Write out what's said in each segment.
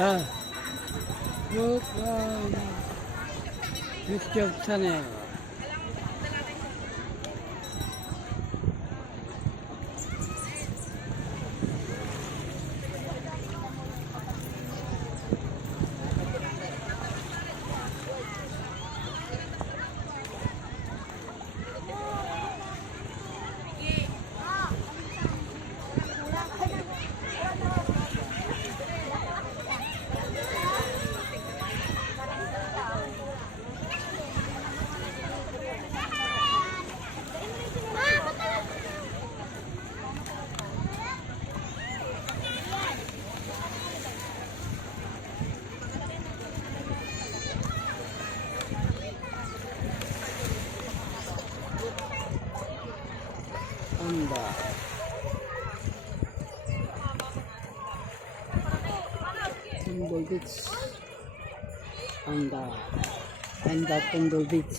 자, 쭉, 육겹산에 Anda Tundol Beach, Anda Tundol Beach.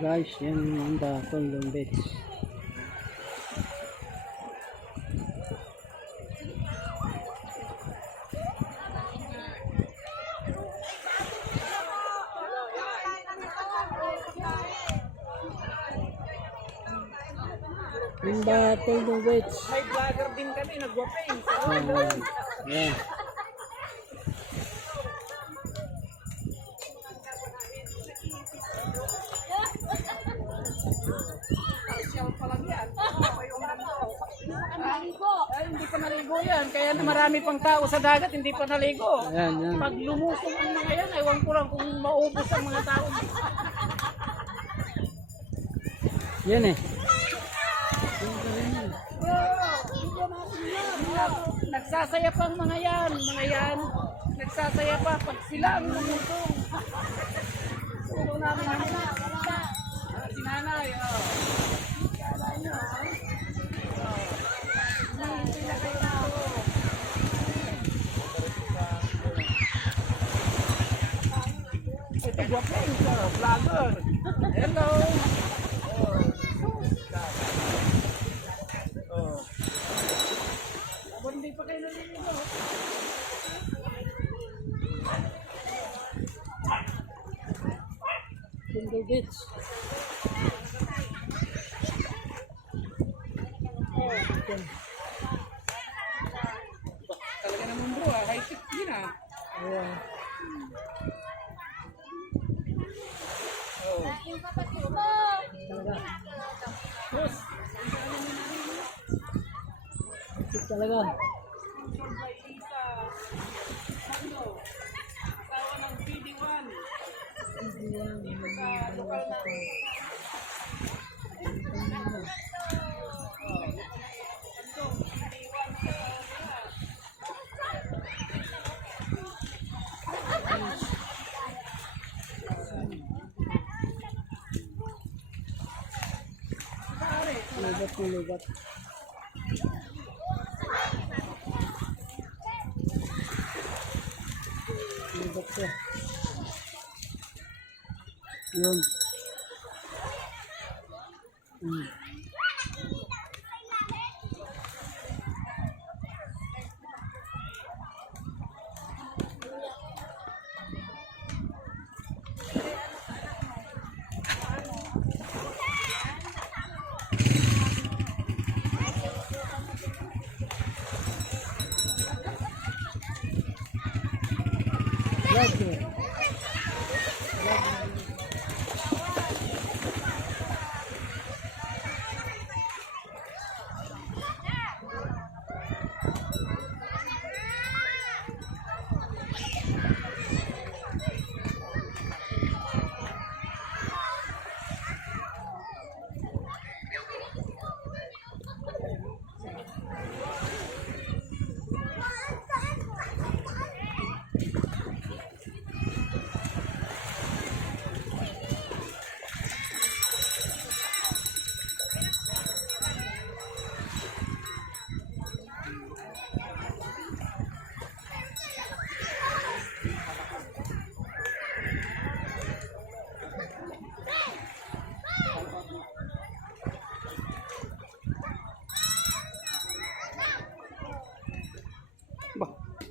Guys, yan Anda Tundol Beach. Anda Tundol Beach. May vlogger din kami, nagwaping. Yan. Partial pa lang yan. Ay, hindi pa naligo yan. Kaya na marami pang tao sa dagat, hindi pa naligo. Yan. Pag lumusong ang mga yan, ewan ko lang kung maubos ang mga tao. Yan eh. Nagsasaya pa ang mga yan. Nagsasaya pa. Pag sila ang lumusong. Suro namin ang si nanay. Kala nyo. Hindi na kayo na. Ito guwapeng ito. Vlogger. Hello. Hindi pa kayo naliligo. Tundol Beach. Talaga naman bro, high tech din ah. Ayan. Talaga. Asawa ng PD1. Sa lokal na. Lubat. Lubat siya. Yun.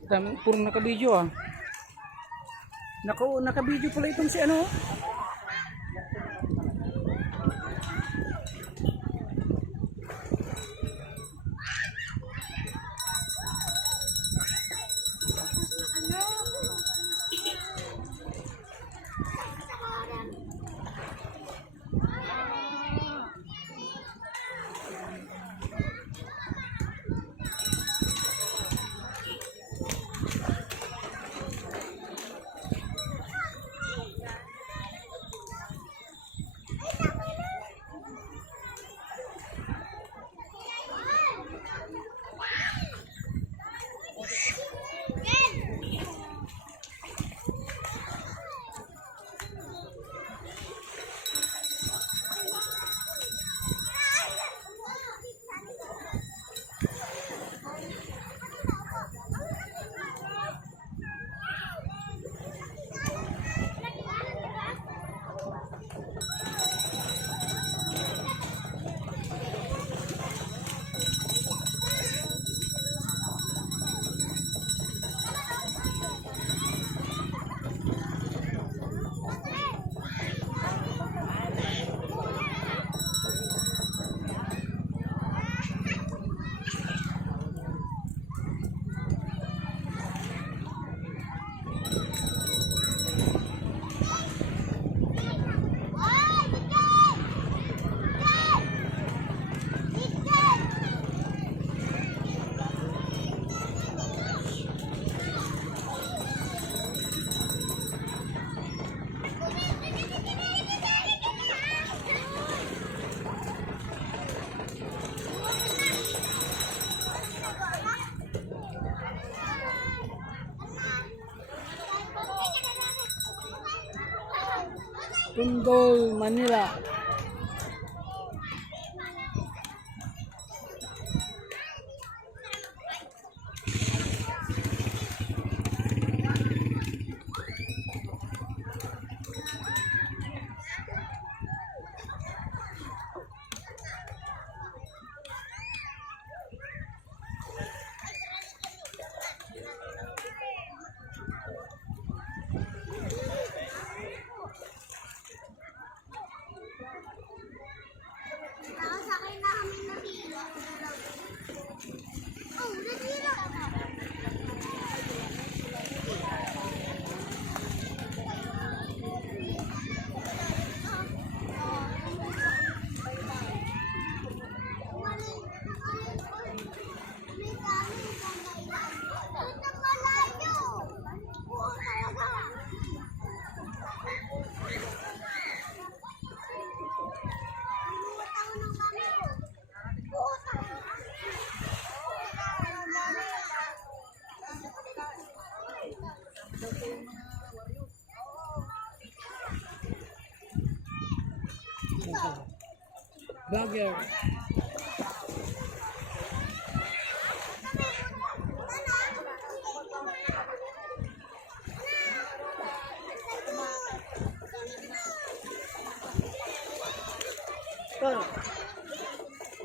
Puro naka-video ah. Naka-video pala itong si ano. Tundol, Manila. Vlogger.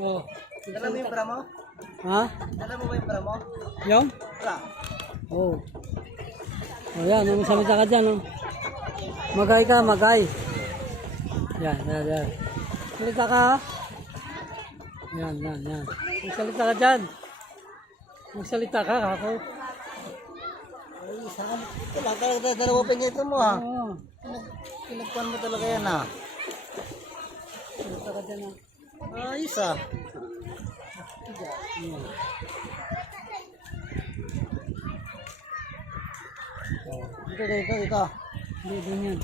Oh. Dala mo yung bra mo? Ha? Dala mo ba yung bra mo? Yung? Bra. Oh. Oh, yan. Ang salita ka dyan, oh. Magay ka, magay. Yan, yan, yan. Salita ka, ha? Yan, yan, yan. Magsalita ka dyan. Magsalita ka, ako. Ay, saan? Wala talaga dalawa pingito mo ha. Oo. Pinagpuan mo talaga yan ha. Salita ka dyan, ha? Ayos ah. Yan. Ito. Hindi, ganyan.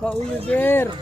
Pa-Oliver.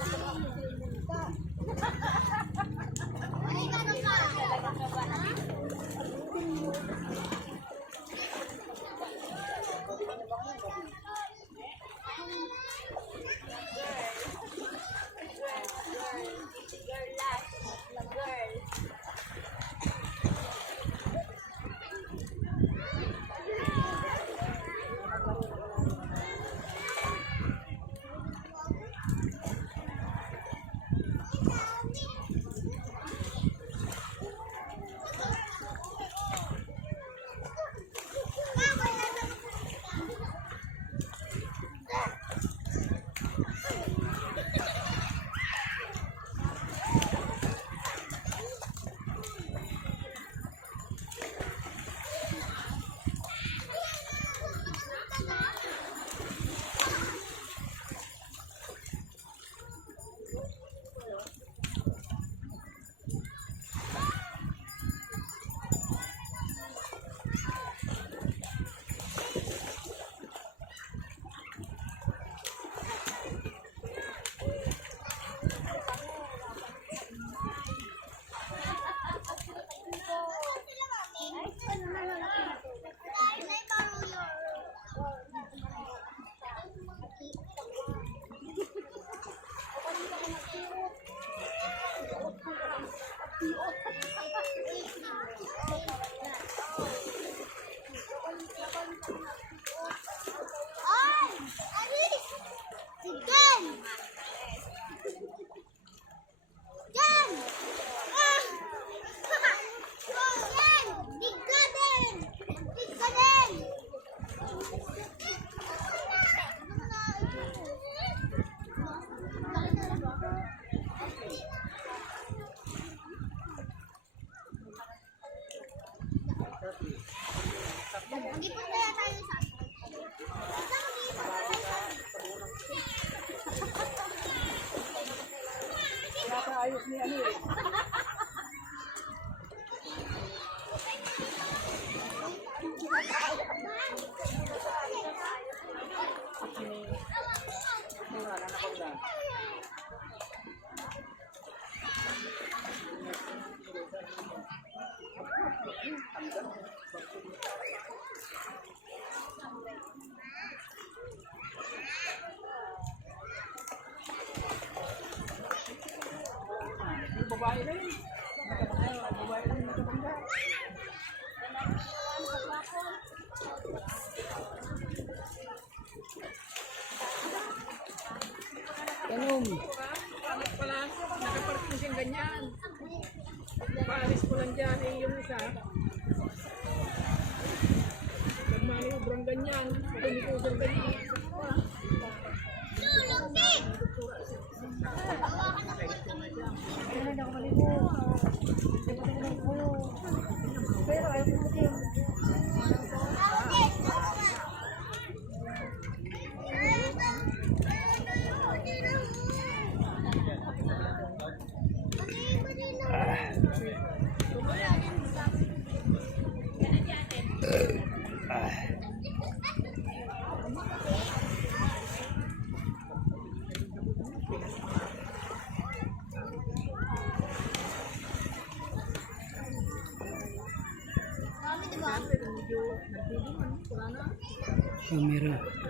Babae na yun. Babae na yun. Tanong. Anak pala, nakaparking siyang ganyan. Paalis ko lang dyan eh, yung isa. Nagmaniubrang ganyan. Tumikusan ganyan. Pero ayaw ko din. Camera.